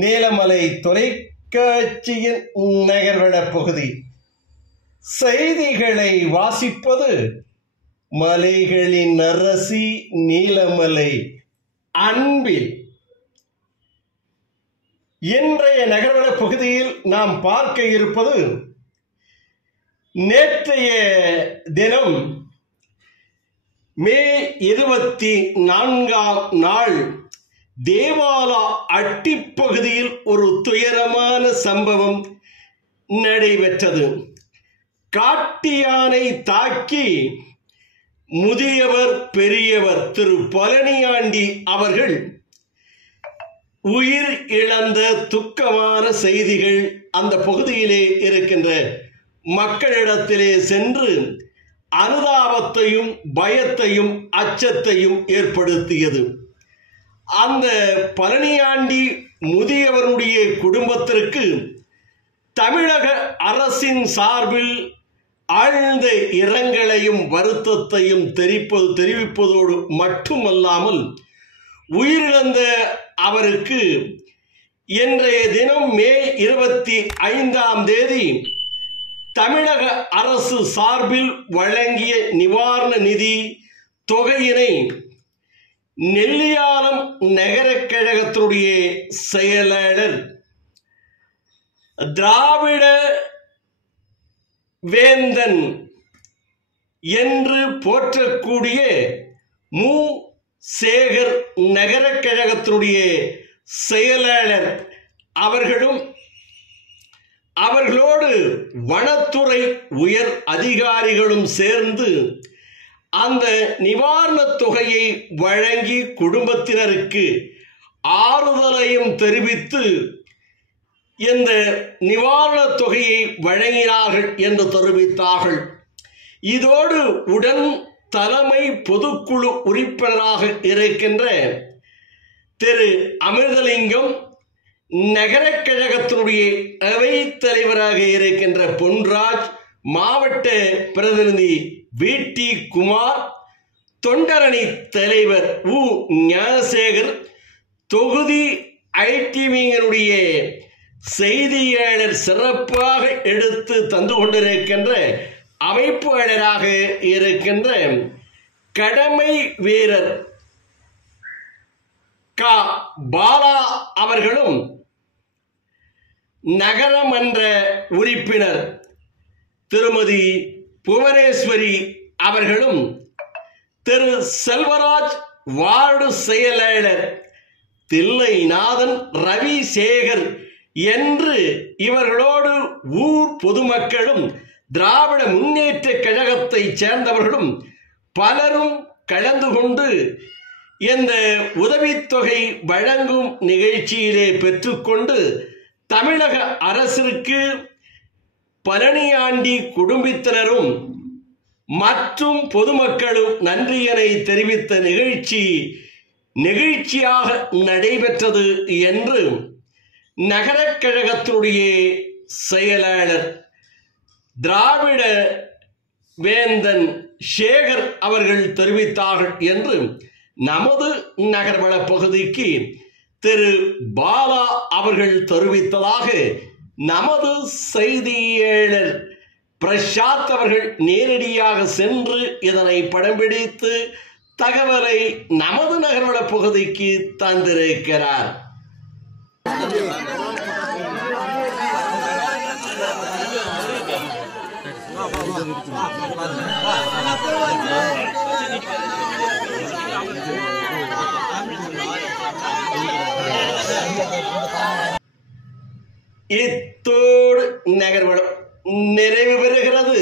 நீலமலை தொலைக்காட்சியின் நகர்வள பகுதி. செய்திகளை வாசிப்பது மலைகளின் அரசி நீலமலை அன்பில். இன்றைய நகர்வள பகுதியில் நாம் பார்க்க இருப்பது நேற்றைய தினம் மே 24ஆம் நாள் தேவாலா அட்டிப்பகுதியில் ஒரு துயரமான சம்பவம் நடைபெற்றது. காட்டு யானை தாக்கி முதியவர் பெரியவர் திரு பழனியாண்டி அவர்கள் உயிர் இழந்த துக்கமான செய்திகள் அந்த பகுதியிலே இருக்கின்ற மக்களிடத்திலே சென்று அனுதாபத்தையும் பயத்தையும் அச்சத்தையும் ஏற்படுத்தியது. அந்த பழனியாண்டி முதியவருடைய குடும்பத்திற்கு தமிழக அரசின் சார்பில் ஆழ்ந்த இரங்கலையும் வருத்தத்தையும் தெரிவிப்பதோடு மட்டுமல்லாமல் உயிரிழந்த அவருக்கு இன்றைய தினம் மே 25ஆம் தேதி தமிழக அரசு சார்பில் வழங்கிய நிவாரண நிதி தொகையினை நெல்லியாலம் நகர கழகத்தினுடைய செயலாளர் திராவிட வேந்தன் என்று போற்றக்கூடிய மு. சேகர் நகர கழகத்தினுடைய செயலாளர் அவர்களும் அவர்களோடு வனத்துறை உயர் அதிகாரிகளும் சேர்ந்து அந்த நிவாரணத் தொகையை வழங்கி குடும்பத்தினருக்கு ஆறுதலையும் தெரிவித்து இந்த நிவாரணத் தொகையை வழங்கினார்கள் என்று தெரிவித்தார்கள். இதோடு உடன் தலைமை பொதுக்குழு உறுப்பினராக இருக்கின்ற திரு அமிர்தலிங்கம், நகர கழகத்தினுடைய அவைத் தலைவராக இருக்கின்ற பொன்ராஜ், மாவட்ட பிரதிநிதி வி.டி. குமார், தொண்டரணி தலைவர் உ. ஞானசேகர், தொகுதி ஐடிவியினுடைய செய்தியாளர் சிறப்பாக எடுத்து தந்து கொண்டிருக்கின்ற அமைப்பாளராக இருக்கின்ற கடமை வீரர் க. பாலா அவர்களும், நகரமன்ற உறுப்பினர் திருமதி புவனேஸ்வரி அவர்களும், திரு செல்வராஜ் வார்டு செயலாளர் தில்லைநாதன், ரவி சேகர் என்று இவர்களோடு ஊர் பொதுமக்களும் திராவிட முன்னேற்ற கழகத்தை சேர்ந்தவர்களும் பலரும் கலந்து கொண்டு இந்த உதவித்தொகை வழங்கும் நிகழ்ச்சியிலே பெற்றுக்கொண்டு தமிழக அரசிற்கு பழனியாண்டி குடும்பத்தினரும் மற்றும் பொதுமக்களும் நன்றியினை தெரிவித்த நிகழ்ச்சியாக நடைபெற்றது என்று நகர கழகத்தினுடைய செயலாளர் திராவிட வேந்தன் சேகர் அவர்கள் தெரிவித்தார்கள் என்று நமது நகர்வள பகுதிக்கு திரு பாலா அவர்கள் தெரிவித்ததாக நமது செய்தியாளர் பிரசாத் அவர்கள் நேரடியாக சென்று இதனை படம் பிடித்து தகவலை நமது நகர்வள பகுதிக்கு தந்திருக்கிறார். இத்தோடு நகர்வளம் நிறைவு பெறுகிறது.